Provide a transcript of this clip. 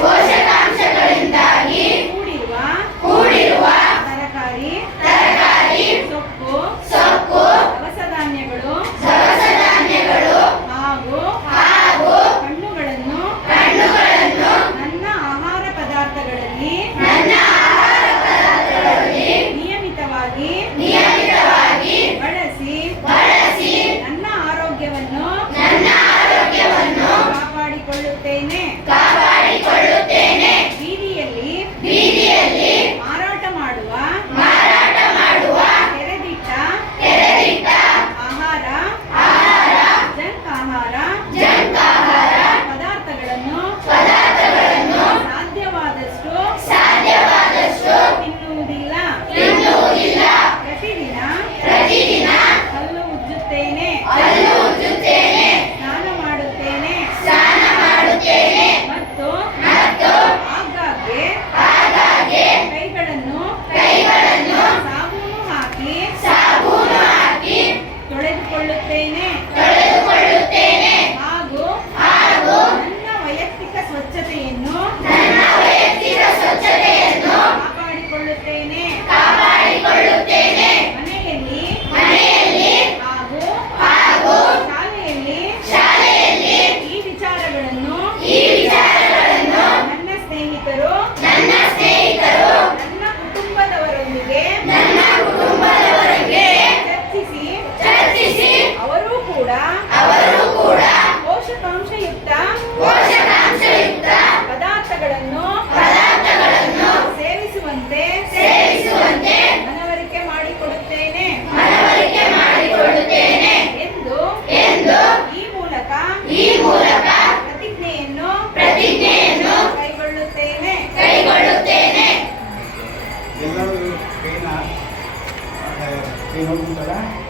పోషక cái là cái nó cũng tới